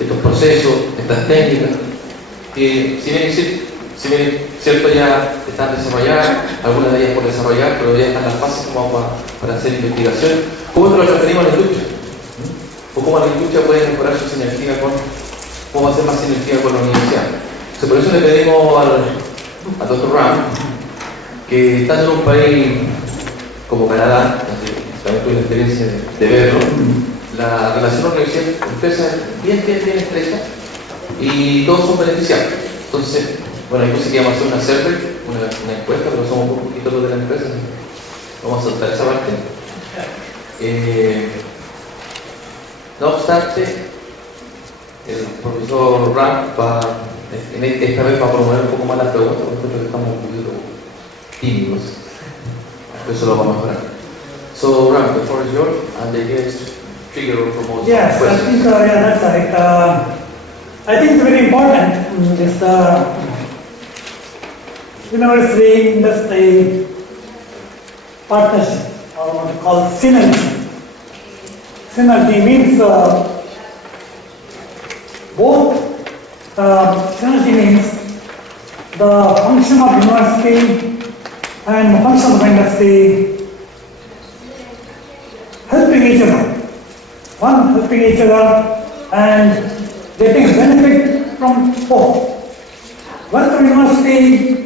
estos procesos, estas técnicas, que si bien cierto ya están desarrolladas, algunas de ellas por desarrollar, pero ya están las fases como para hacer investigación. ¿Cómo lo transferimos a la industria? ¿O cómo la industria puede mejorar su sinergia cómo hacer más sinergia con la universidad? Entonces, por eso le pedimos al Dr. Ram, que estando en un país como Canadá, también tuve la experiencia de verlo, la relación universidad-empresa es bien estrecha y todos son beneficiados. Entonces, bueno, hay cosas que vamos a hacer una survey, una encuesta, pero somos un poquito los de la empresa, vamos a saltar esa parte. No obstante, el profesor Ram esta vez va a promover un poco más las preguntas, porque estamos un poquito tímidos. Eso lo vamos a mejorar. So, Ram, the floor is yours, and the guest trigger or promote. Yes, questions. I think yeah, that's right. I think it's very important is the university industry partnership, or what we call synergy. Synergy means synergy means the function of university and the function of industry helping each other. One helping each other and getting benefit from both. One from university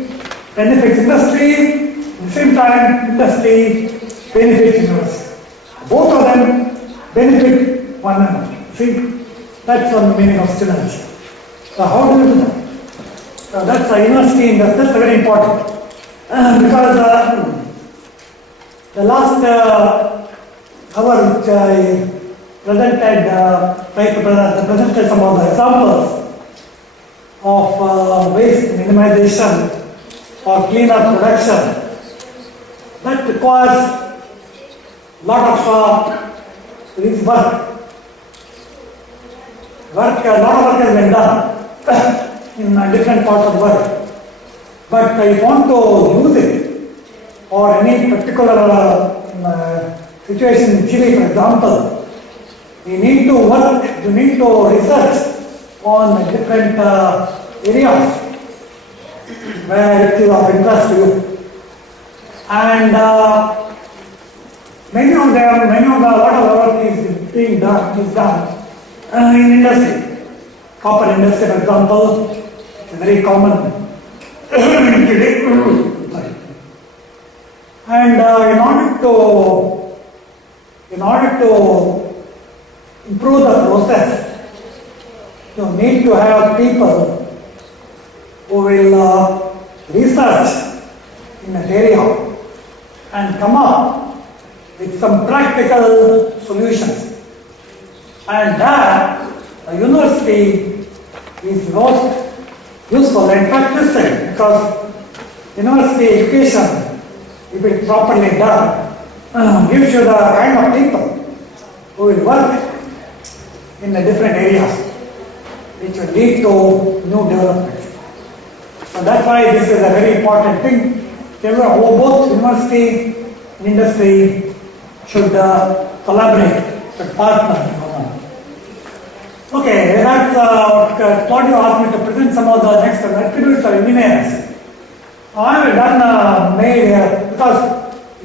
benefits industry, at the same time industry benefits university. Both of them benefit one another. See, that's the meaning of synergy. So how do we do that? So that's a university industry, that's very important. Because the last hour which I presented some of the examples of waste minimization or cleaner production. That requires a lot of work. A lot of work has been done in different parts of the world. But if you want to use it for any particular situation in Chile, for example, you need to work, you need to research on different areas where it is of interest to you. And many of the lot of work is being done, in industry. Copper industry, for example, is very common in Chile. And in order to improve the process, you need to have people who will research in that area and come up with some practical solutions. And that the university is most useful and practicing, because university education, if it's properly done, gives you the kind of people who will work in the different areas, which will lead to new developments. So that's why this is a very important thing. Both university and industry should collaborate, should partner. Okay, that's Claudio asked me to present some of the next attributes of engineers. I have made here because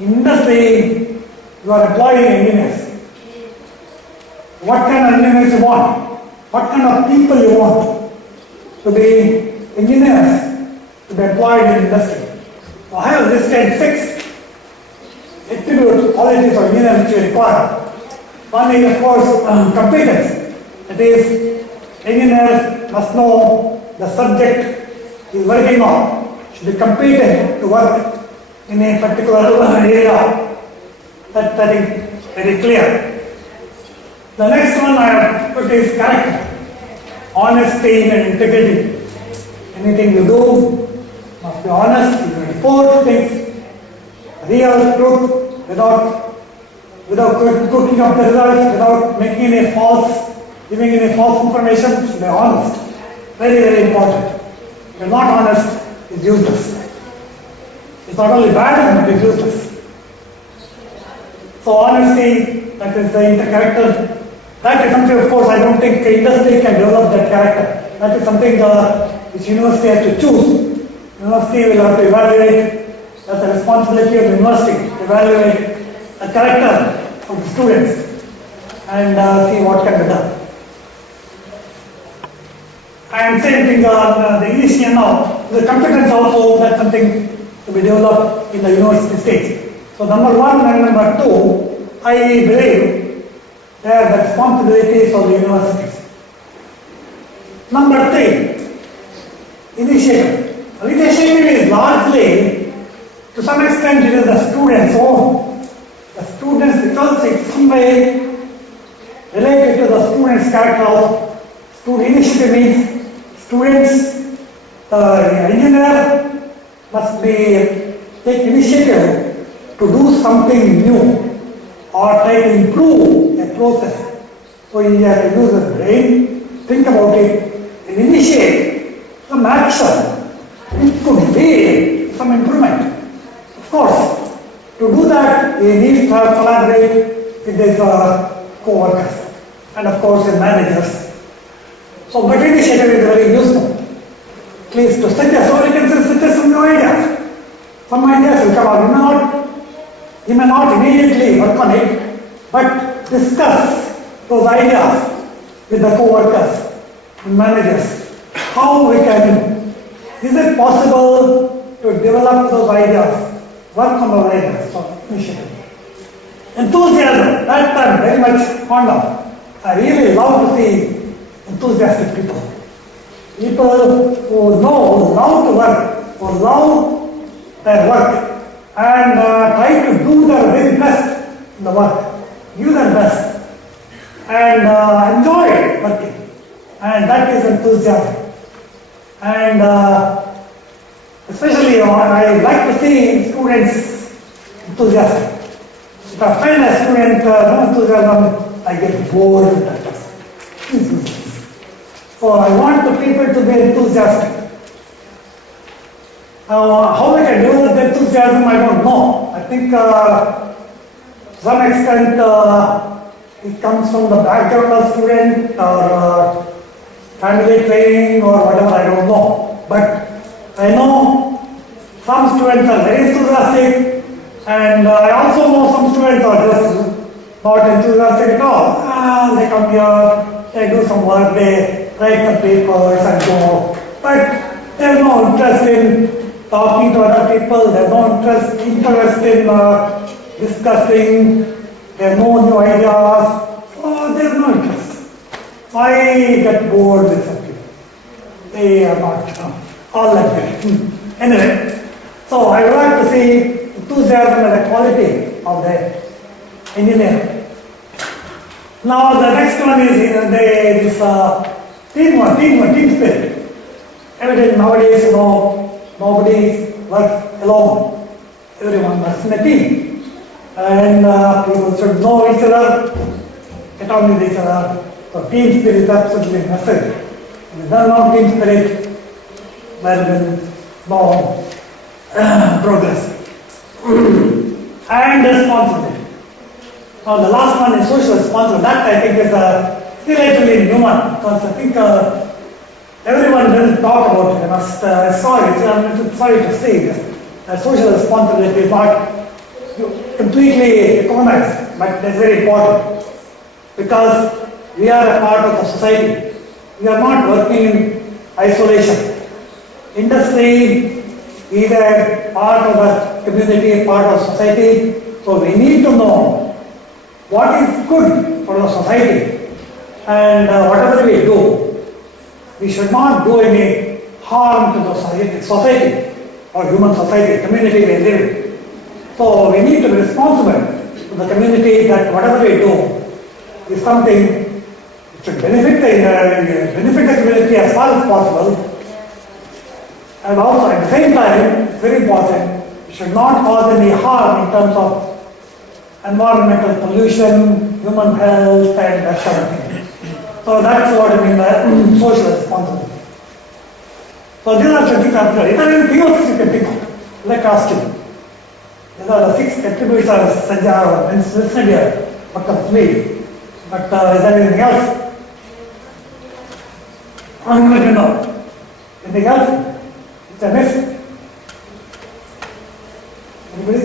industry, you are employing engineers. What kind of engineers you want? What kind of people you want to be engineers, to be employed in industry? So I have listed 6 attributes, qualities of engineers which you require. One is, of course, competence. That is, engineers must know the subject he is working on, should be competent to work in a particular area. That is very clear. The next one I have put is character, honesty and integrity. Anything you do must be honest, you report things, real truth, without cooking up the results, without making any giving any false information, should be honest. Very, very important. If you are not honest, it's useless. It's not only bad, but it's useless. So honesty, that is the character. That is something, of course, I don't think industry can develop that character. That is something which university has to choose. University will have to evaluate. That's the responsibility of the university to evaluate the character of the students and see what can be done. And same thing on the initiation now, the competence also, that's something to be developed in the university stage. So number one and number two, I believe they are the responsibilities of the universities. Number three, initiative. Initiative is largely, to some extent, it is the students' own. The students, because it's some way related to the students' character of student initiative means students, the engineer must take initiative to do something new or try to improve a process. So you have to use the brain, think about it, and initiate some action. It could be some improvement. Of course, to do that, you need to collaborate with these co-workers and of course the managers. So, but initiative is very useful. At least to suggest, or you can suggest some new ideas. Some ideas will come out. You may not immediately work on it, but discuss those ideas with the co-workers and managers. How we can, is it possible to develop those ideas, work on those ideas, so initiative. Enthusiasm, that I'm very much fond of. I really love to see enthusiastic people. People who love to work, who love their work, and try to do their very best in the work, give their best, and enjoy working. And that is enthusiasm. And especially, I like to see students enthusiastic. If I find a student no enthusiasm, I get bored with that person. So I want the people to be enthusiastic. How we can develop the enthusiasm, I don't know. I think to some extent it comes from the background of student or family training or whatever, I don't know. But I know some students are very enthusiastic, and I also know some students are just not enthusiastic at all. They come here, they do some work, they write some papers and go. But there's no interest in talking to other people, there's no interest in discussing, there's no new ideas, so there's no interest. I get bored with some people. They are not all like that. Anyway, so I would like to see enthusiasm and the quality of the engineer. Now the next one is this teamwork, team spirit. Evidently nowadays, nobody works alone. Everyone works in a team. And people should know each other, get on with each other. So team spirit is absolutely necessary. If there is no team spirit, there will be no progress. And responsibility. Now the last one is social responsibility. That I think is a relatively new one, because I think everyone doesn't talk about it. I must, I'm sorry to say this. Social responsibility is not completely recognized, but it's very important. Because we are a part of the society. We are not working in isolation. Industry is a part of the community, part of society. So we need to know what is good for the society. And whatever we do, we should not do any harm to the society or human society, community we live in. So we need to be responsible to the community that whatever we do is something which should benefit the community as far as possible. And also at the same time, it's very important, it should not cause any harm in terms of environmental pollution, human health, and that kind of thing. So that's what I mean by social responsibility. So these are the things I'm sure. If there are anything else you can think of, like costume. These are the 6 attributes of Sajja or Vincent here, Bakam Smith. But is there anything else? I'm going to know. Anything else? It's a miss. Anybody?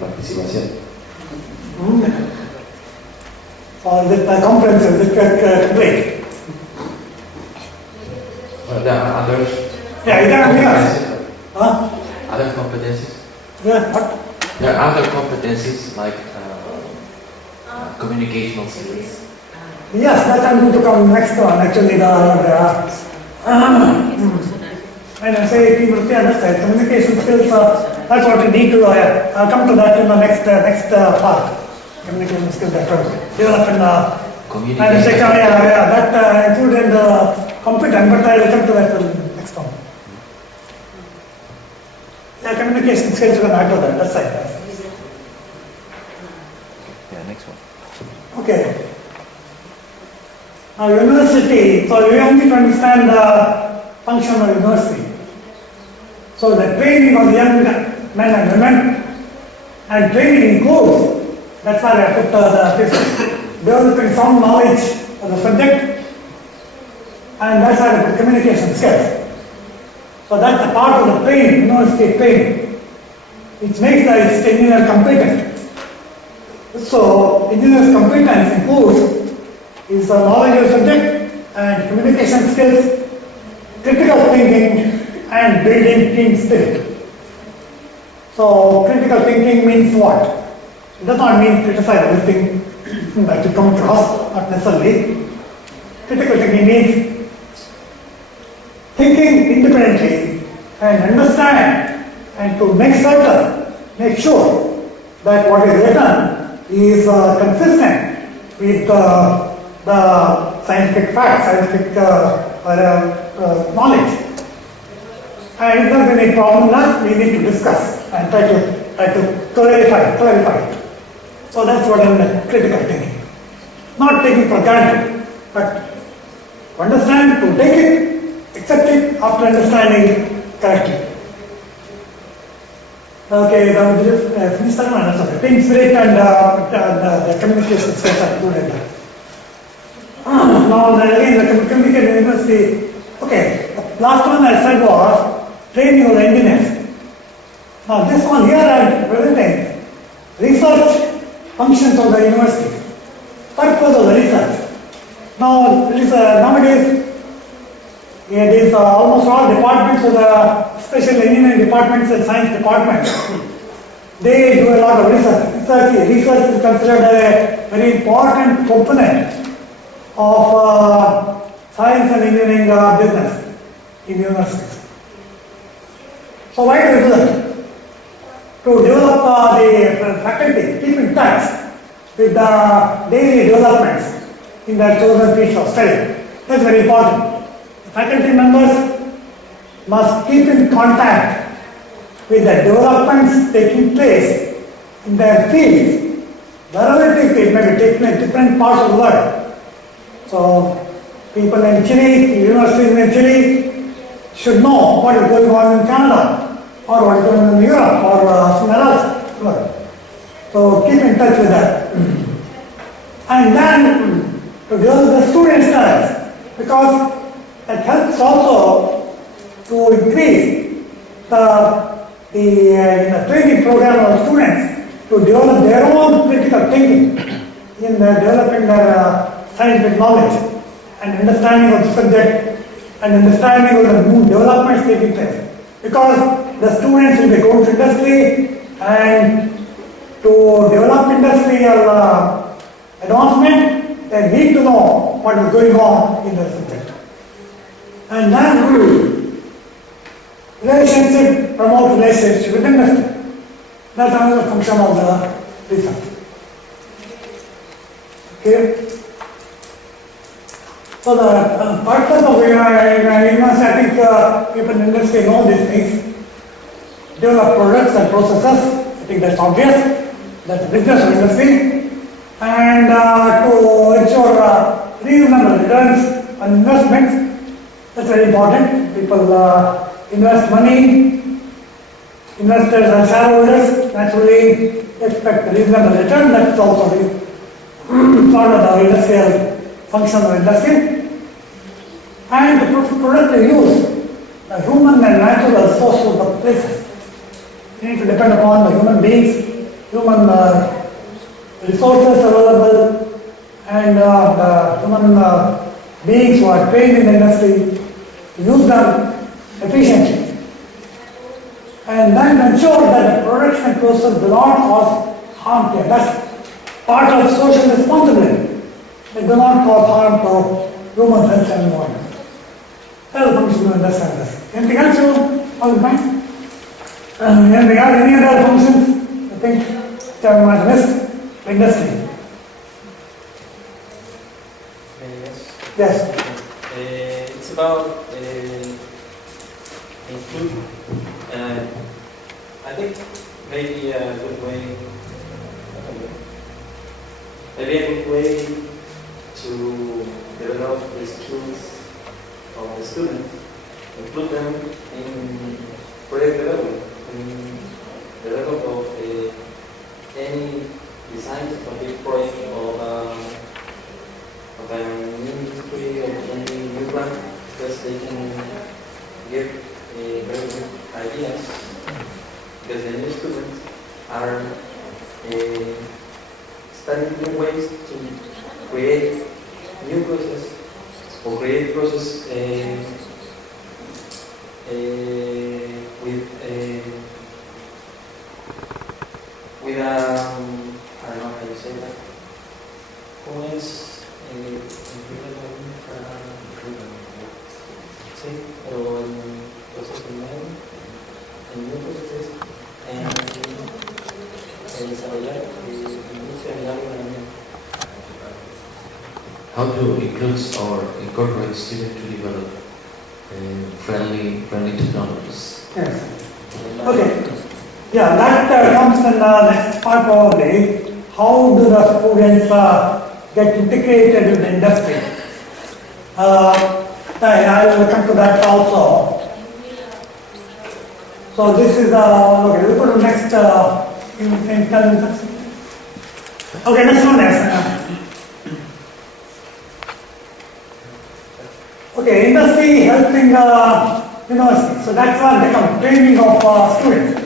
Participación. Or is it comprehensive? Is it complete? Well, there are other Yeah, is there anything else? Huh? Other competencies? Yeah, what? There are other competencies like communicational skills. Yes, that I'm going to come next one. Actually, when I say people understand communication skills, that's what we need to. I'll come to that in the next part. Communication skills that develop in Communication. that included in the competent, but I'll come to that in the next one. Yeah, communication skills will add to that. That's right. Yeah, next one. Okay. Now, university, so we only to understand the function of university. So the training of young men and women, and training includes, that's why I put this, developing some knowledge of the subject, and that's why I put communication skills. So that's a part of the training, university training, which makes the engineer competent. So engineer's competence includes is the knowledge of subject and communication skills, critical thinking, and building team spirit. So critical thinking means what? It does not mean criticize everything that you come across, not necessarily. Critical thinking means thinking independently and understand and to make sure that what is written is consistent with the scientific facts, scientific knowledge. And if there's any problem that we need to discuss and try to clarify it. So that's what I mean critical thinking. Not taking for granted, but understand, to take it, accept it after understanding it correctly. Okay, finish that one. Sorry. Team spirit and the communication skills are included. Now, again, the communication university. Okay, the last one I said was training of the engineers. Now, this one here I am presenting research functions of the university, purpose of the research. Now, nowadays, it is almost all departments of the special engineering departments and science departments. They do a lot of research. Research is considered a very important component of science and engineering business in universities. So why do we do that? To develop the faculty, keep in touch with the daily developments in their chosen field of study. That's very important. The faculty members must keep in contact with the developments taking place in their fields, wherever it may be taken in different parts of the world. So, people in Chile, universities in Chile, should know what is going on in Canada, or what is going on in Europe, or somewhere else. So, keep in touch with that. And then, to develop the student studies, because that helps also to increase the training program of students to develop their own critical thinking in developing their scientific knowledge and understanding of the subject and understanding of the new developments taking place. Because the students will be going to industry, and to develop industrial advancement, they need to know what is going on in the subject. And then promote relationships with industry. That's another function of the research. Okay. So the purpose of university, I think people in industry know these things. Develop products and processes. I think that's obvious. That's the business of industry. And to ensure reasonable returns on investments. That's very important. People invest money, investors and shareholders naturally expect a reasonable return. That's also part of the industrial function of industry. And to productive use, the human and natural resources of places. You need to depend upon the human beings, human resources available, and the human beings who are trained in the industry to use them efficiently. And then ensure that the production process does not cause harm to. That's part of social responsibility. They do not cause harm to human health and environment. That's the function of industry. Anything else you want to mind? Any other functions? I think I might have missed. Industry. Yes. Yes. It's about food. I think maybe a good way, to develop the skills of the students, include them in project development, in development of any design of a big project of an industry or any new brand, because they can give very good ideas, because the new students are studying new ways to create new process or create process with I don't know how you say that. ¿Cómo es sí, pero en proceso primero, en new processes, en desarrollar industria de algo también. How to include or incorporate students to develop friendly technologies? Yes. Okay. Yeah, that comes in the next part probably. How do the students get integrated with the industry? I will come to that also. So this is okay. We'll go to next okay, next one is okay, industry helping university. So that's what become training of students.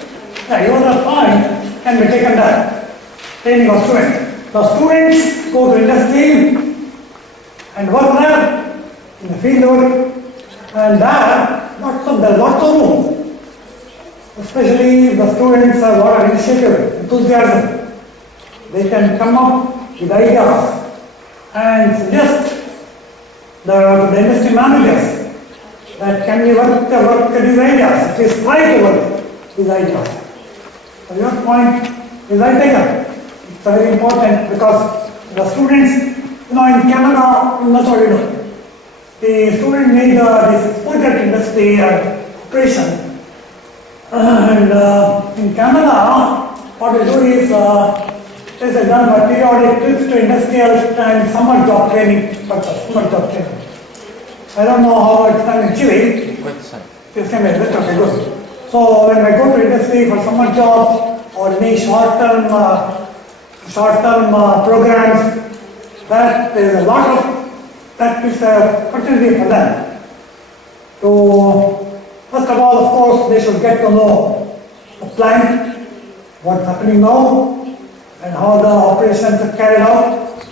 Yeah, your point can be taken there. Training of students. The students go to industry and work there in the field work, and there there's lots of room. Especially the students have a lot of initiative, enthusiasm. They can come up with ideas and suggest the industry managers that can we work these ideas, at least try to work these ideas. So your point is I taken. It's very important because the students, in Canada, that's what we do. The student need this exposure to industry and operation. And in Canada, what we do is this is done by periodic trips to industrial and summer job training purpose, summer job training. I don't know how it's done in Chile. The same as okay, good. So when I go to industry for summer jobs or any short-term programs, that there is a lot of that is an opportunity for them. So first of all, of course, they should get to know the plant, what's happening now, and how the operations are carried out.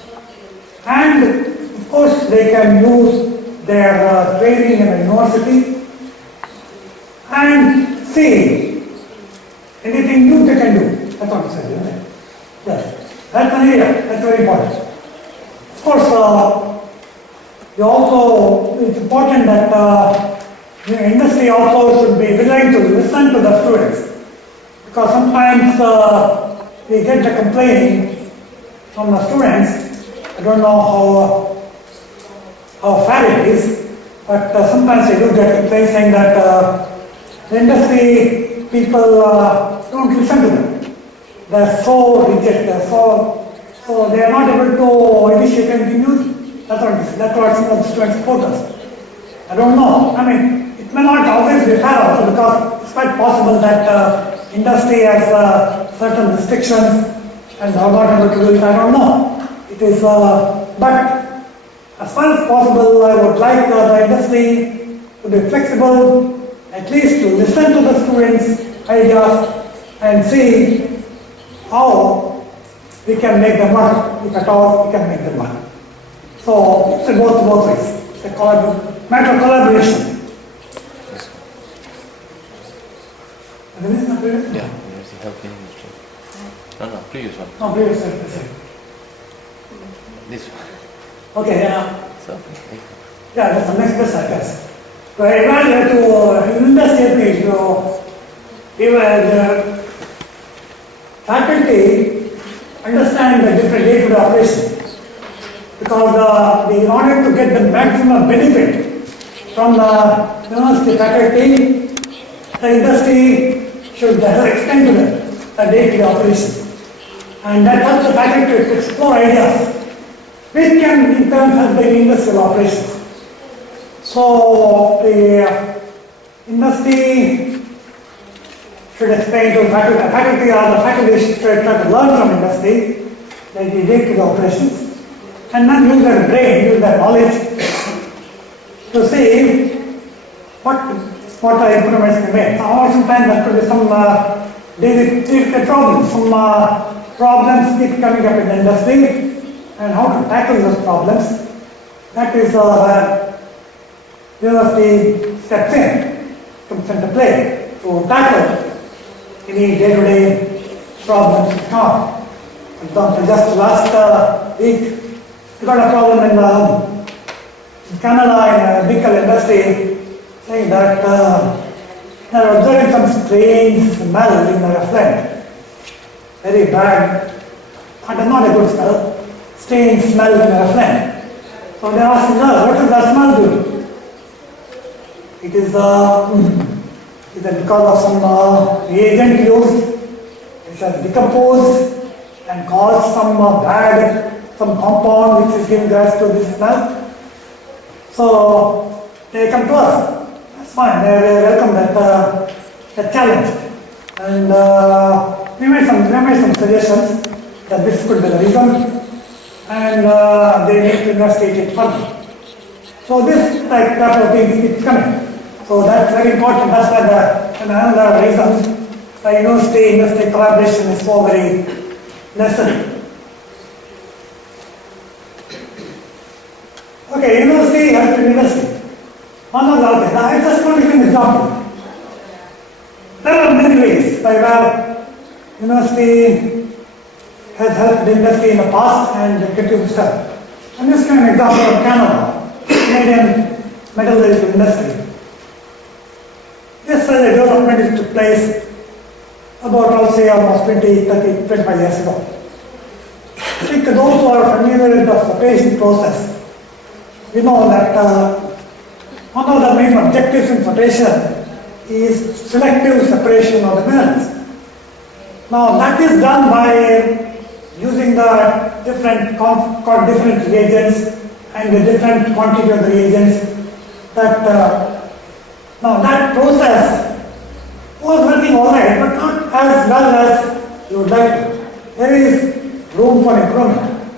And of course, they can use their training in a university and see anything new they can do. That's what I said, isn't it? Yes, that's an area, that's very important. Of course, it's important that the industry also should be willing to listen to the students, because sometimes we get the complaint from the students. I don't know how fair it is, but sometimes we do get complaints saying that the industry people don't listen to them. They're so rigid, so they are not able to initiate anything new. That's what some of the students quote us. I don't know. I mean, it may not always be fair also, because it's quite possible that industry has certain restrictions and are not able to do it, I don't know. It is, but as far as possible, I would like the industry to be flexible, at least to listen to the students' ideas and see how we can make them work, if at all we can make them work. So it's a both ways. It's a matter of collaboration. Yeah, there's the health industry. No, previous one. No, previous one. This one. Okay, yeah. So, Yeah, that's the next best, I guess. So I evaluate to industry page, even the faculty understand the different day-to-day operations. Because in order to get the maximum benefit from the university faculty, the industry should extend to them the day-to-day operations. And that helps the faculty to explore ideas which can in turn help the industrial operations. So the industry should explain to the faculty or the faculty should try to learn from industry, like the day-to-day operations, and then use their brain, use their knowledge to see what improvements can make. Sometimes there could be some problems, problems keep coming up in the industry, and how to tackle those problems. That is where university steps in, comes into play to tackle any day-to-day problems that come. For example, just last week, we got a problem in Canada in the nickel industry, saying that they are observing some strange smell in the effluent. Very bad, and not a good smell, strange smell in the effluent. So they are asking us, what does that smell do? It is because of some reagent used, which has decomposed and caused some compound which is giving rise to this smell. So they come to us. That's fine. They welcome that challenge. And we made some suggestions that this could be the reason, and they need to investigate it further. So this type of things keeps coming. So that's very important. That's why another reason the university collaboration is so very necessary. Okay, university has to university. One of the other. Now I just want to give an example. There are many ways by where university has helped the industry in the past and continues to help. I'm just giving an example of Canada, Canadian metallurgical industry. This development took place about, I'll say, almost 20, 30, 25 years ago. I think those who are familiar with the separation process, we know that one of the main objectives in separation is selective separation of the minerals. Now that is done by using the different reagents and the different quantity of the reagents. Now that process was working all right, but not as well as you would like to. There is room for improvement.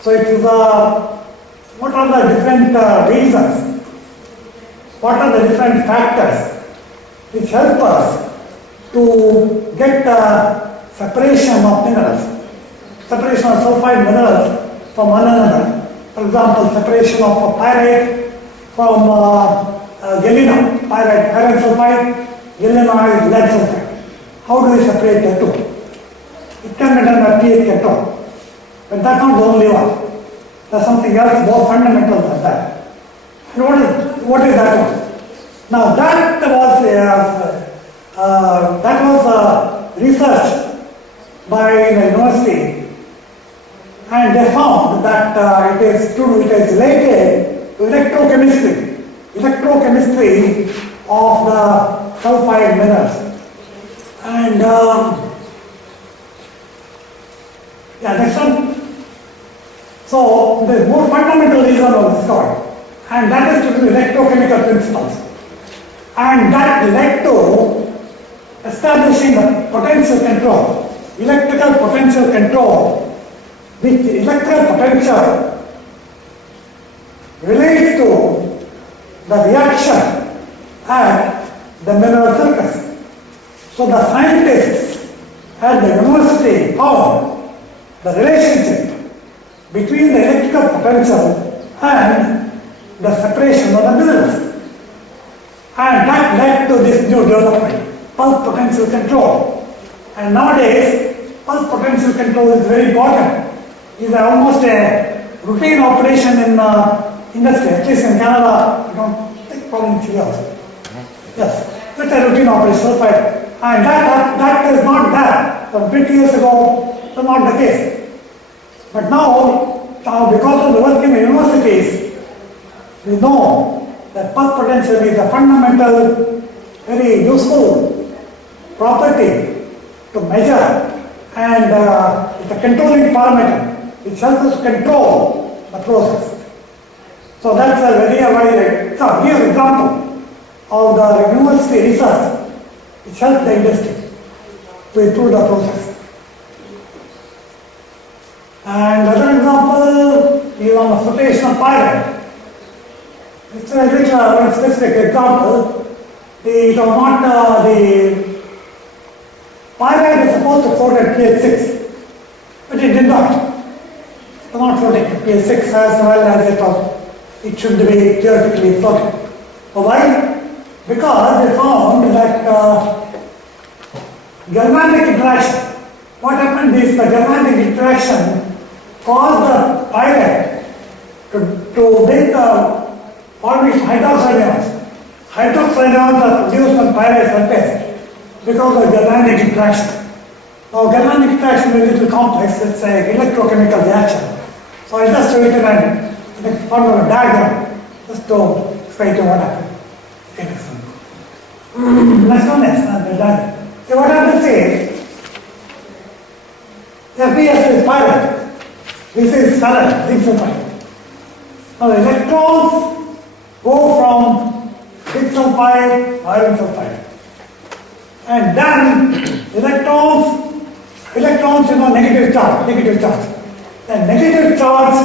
So it is what are the different reasons? What are the different factors which help us to get separation of minerals, separation of sulfide minerals from one another? For example, separation of pyrite from galena, iron sulfide, galena is lead sulfide. How do we separate the two? It can be done by pH control, but that's not the only one. There's something else more fundamental than that. And what is that one? Now that was researched by the university, and they found that it is related to electrochemistry of the sulfide minerals. And next one. So the more fundamental reason was discovered, and that is to do with electrochemical principles. And that led to establishing the potential control, electrical potential control, which electrical potential relates to the reaction at the mineral surface. So the scientists at the university found the relationship between the electrical potential and the separation of the minerals. And that led to this new development, pulse potential control. And nowadays, pulse potential control is very important. It's almost a routine operation in industry, at least in Canada. I don't think probably in Chile also. Yes, it's a routine operation, right? And that is not there. From 20 years ago, it was not the case. But now because of the work in the universities, we know that pulse potential is a fundamental, very useful property to measure, and it's a controlling parameter which helps us control the process. So that's a very so here's an example of the university research which helps the industry to improve the process. And another example is on the flotation of pyrite. It's a very specific example. The pyrite is supposed to float at pH 6, but it did not. It was not floating at pH 6 as well as it should be theoretically floating. So why? Because they found that galvanic interaction. What happened is the galvanic interaction caused the pyrite to make the formation hydroxide ions. Hydroxide ions are produced on pyrite surface because of galvanic interaction. Now galvanic interaction is a little complex, it's an electrochemical reaction. So I just written in the form of a diagram just to explain to what happened. Okay, next one. Next one is so what happens is FBS is pyrite. This is ferrite, zinc sulfide. Now the electrons go from zinc sulfide to iron sulfide. And then electrons negative charge. The negative charge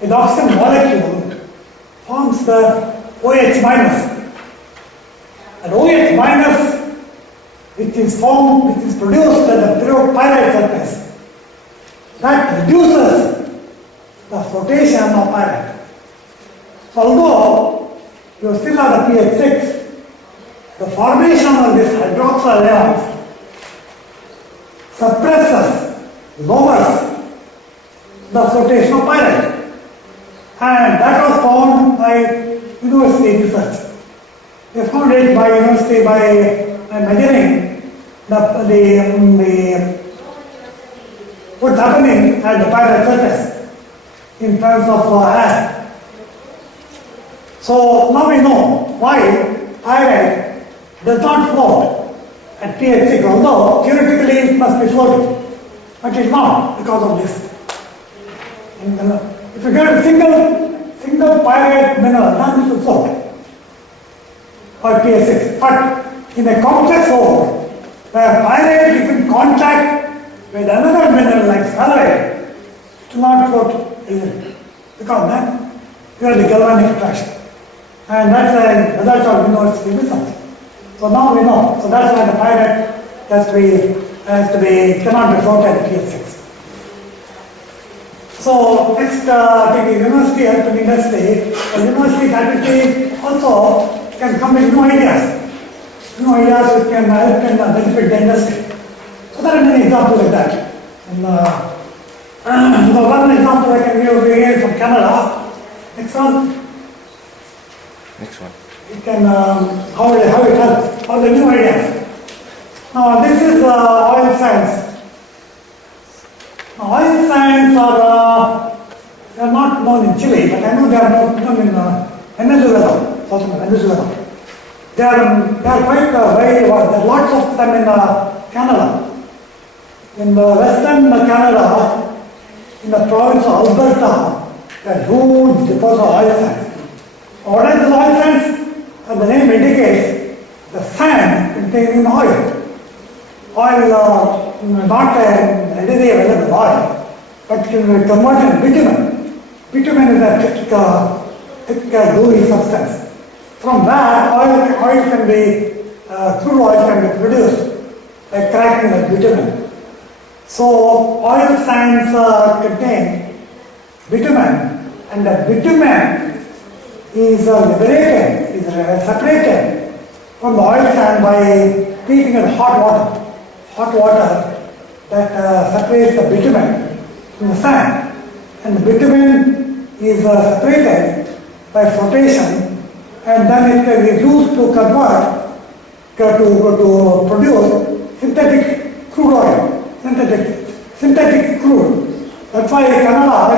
with oxygen molecule forms the OH minus. And OH minus, which is produced at the pyrite surface, that reduces the flotation of pyrite. So although you still have the pH 6, the formation of this hydroxyl ions lowers the flotation of pyrite. And that was found by university research. They found it by university by measuring what's happening at the pyrite surface in terms of air. So now we know why pyrite does not float at pH 6, although theoretically it must be floating, but it's not because of this. If you get a single pyrite mineral, then it will float at pH 6. But in a complex ore, where pyrite is in contact with another mineral like ferrite, it will not float easily, because then you have the galvanic interaction. And that's a result of university research. So now we know. So that's why the pyrite cannot be floated at pH 6. So next, the university help in industry. The university faculty also can come with new ideas which can help and benefit the industry. So there are many examples like that. And one example I can give here from Canada. Next one. You can how it helps, all the new ideas. Now this is oil sands. Now, oil sands they are not known in Chile, but I know they are known in Venezuela, southern Venezuela. They are quite there are lots of them in Canada. In western Canada, in the province of Alberta, there are huge deposits of oil sands. What are the oil sands? As the name indicates, the sand containing oil. oil, not readily available oil, but can be converted to bitumen. Bitumen is a thick gooey substance. From that, oil can be, crude oil can be produced by cracking the bitumen. So, oil sands contain bitumen, and the bitumen is liberated, is separated from the oil sand by treating it hot water. Hot water that separates the bitumen from the sand, and the bitumen is separated by flotation, and then it can be used to convert to produce synthetic crude oil, synthetic crude. That's why Canada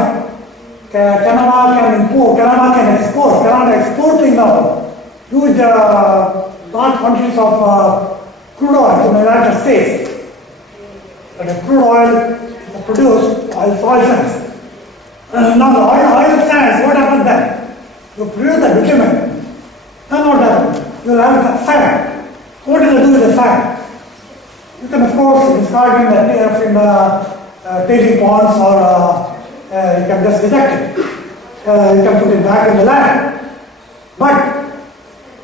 can export. Canada exporting now huge large quantities of crude oil to the United States. But the crude oil is produced oil sands. Now the oil sands, what happens then? You produce the bitumen. Then what happens? You will have the sand. What do you do with the sand? You can of course discard in the tailings ponds, or you can just reject it. You can put it back in the land. But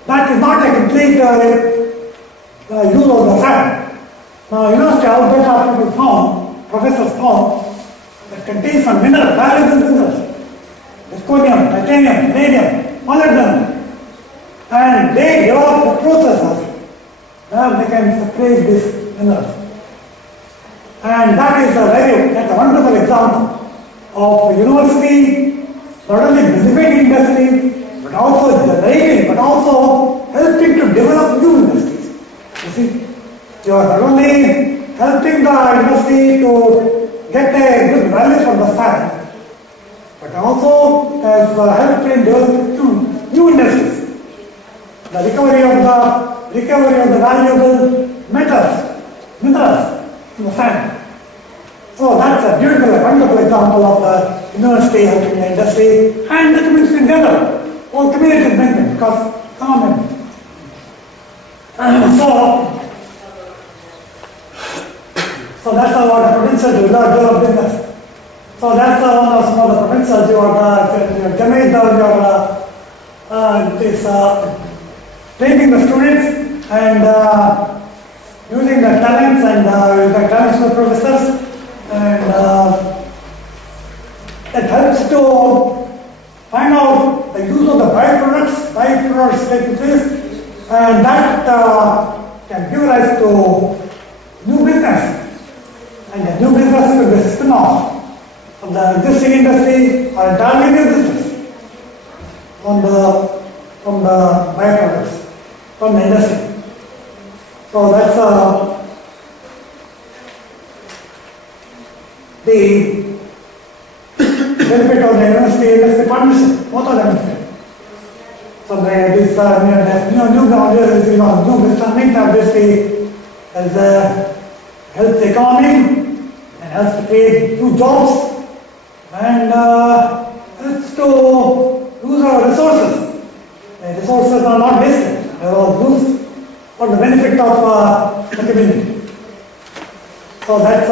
that is not a complete use of the sand. Now, University of Alberta people found, professors found, that contains some minerals, valuable minerals, zirconium, titanium, vanadium, molybdenum, and they developed the processes where they can separate these minerals. And that's a wonderful example of university not only benefiting industry, but also generating, but also helping to develop new industries. You see, you are not only helping the industry to get a good value from the sand, but also has helped in developing new industries. The recovery of the valuable minerals in the sand. So that's a beautiful, wonderful example of the university helping the industry and the community in general. All community benefit because common. So that's what the potential to develop business. So that's one of some of the potentials you are generate training the students and using the talents and the talents of professors, and it helps to find out the use of the byproducts taking place, and that can give rise to new business, and the new business will be a spin-off from the existing industry or entirely new business from the byproducts from the industry. So that's the benefit of the university partnership, both of them. So this new business means obviously helps the economy and helps to create new jobs and helps to use our resources. The resources are not wasted; they are all used for the benefit of the community. So that's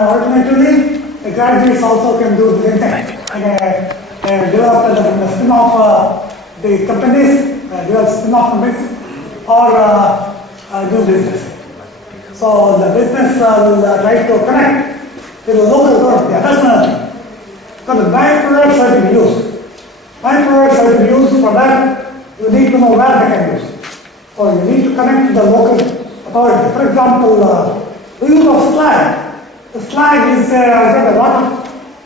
alternatively, the graduates also can do the same thing. Develop the spin-off the companies, develop spin-off companies, or do business. So the business will try to connect to the local government. That's another thing. Because the byproducts have to be used. Byproducts have to be used. For that, you need to know where they can use. So you need to connect to the local authority. For example, the use of slag. The slag is got a lot of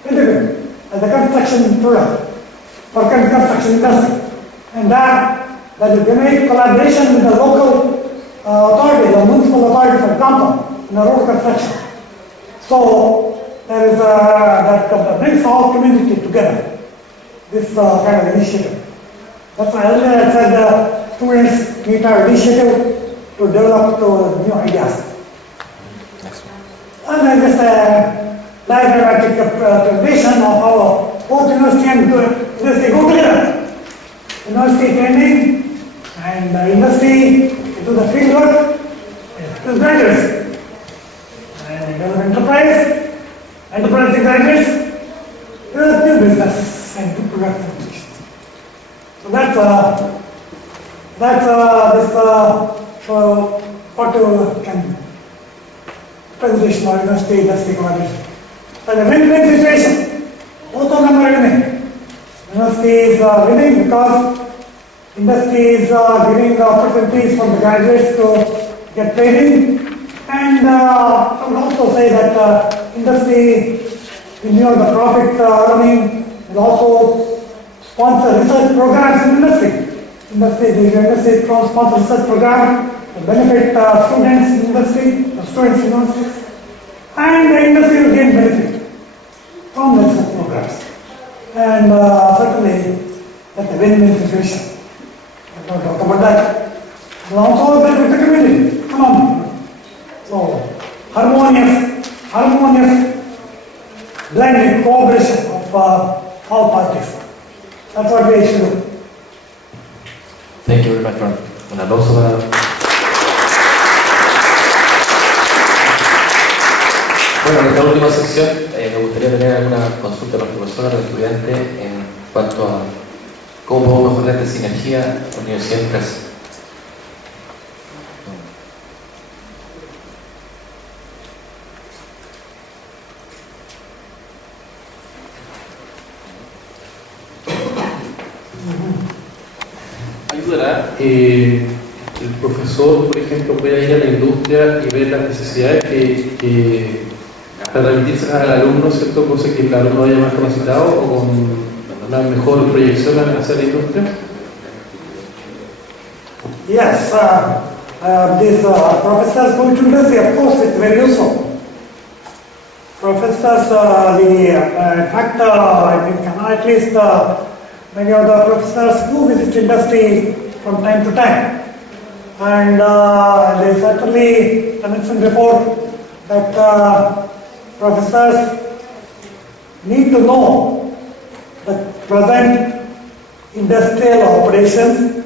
benefit as a construction product for construction industry, and that will generate collaboration with the local authority, the municipal authority, for example, in the road construction. So there is that brings all community together. This kind of initiative. That's why earlier I said the students need our initiative to develop new ideas. And then just a diagrammatic presentation of how both university and university go together. University training and And industry, it do the field work, it is graduates. And it does enterprise graduates, it is a new business and new production. So that's what you can presentation or industry collaboration. But a win-win situation, both of them are winning. Industry is winning because industry is giving the opportunities for the graduates to get training, and I would also say that industry, in view of the profit earning, will also sponsor research programs in industry. Industry sponsor research program to benefit students in industry, students in universities, and the industry will gain benefit from the research programs. And certainly that's a win-win situation. No doubt about that. And also there is the community. Come on. So harmonious blended cooperation of all parties. That's what we should do. Thank you very much, Ron. Un aplauso para... Bueno, en esta última sección me gustaría tener alguna consulta con los profesores, los estudiantes en cuanto a cómo podemos mejorar esta sinergia universidad-empresa. Ayudará el profesor, por ejemplo, pueda ir a la industria y ver las necesidades que para remitirse al alumno, ¿cierto? Cosa que el alumno vaya más capacitado o con una mejor proyección hacia la industria. Yes, these professors going to industry, of course, it's very useful. Professors, in fact, I think at least many of the professors do visit industry from time to time. And they certainly, I mentioned before, that professors need to know the present industrial operations,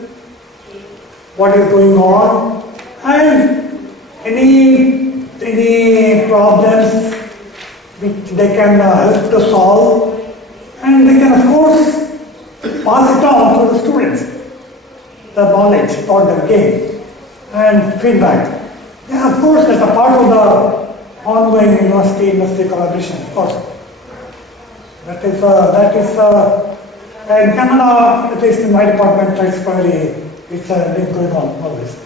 what is going on, and any problems which they can help to solve, and they can of course pass it on to the students, the knowledge or the gain and feedback. Yeah, of course, as a part of the ongoing university-industry collaboration, of course. That is in Canada, at least in my department, it's going on always.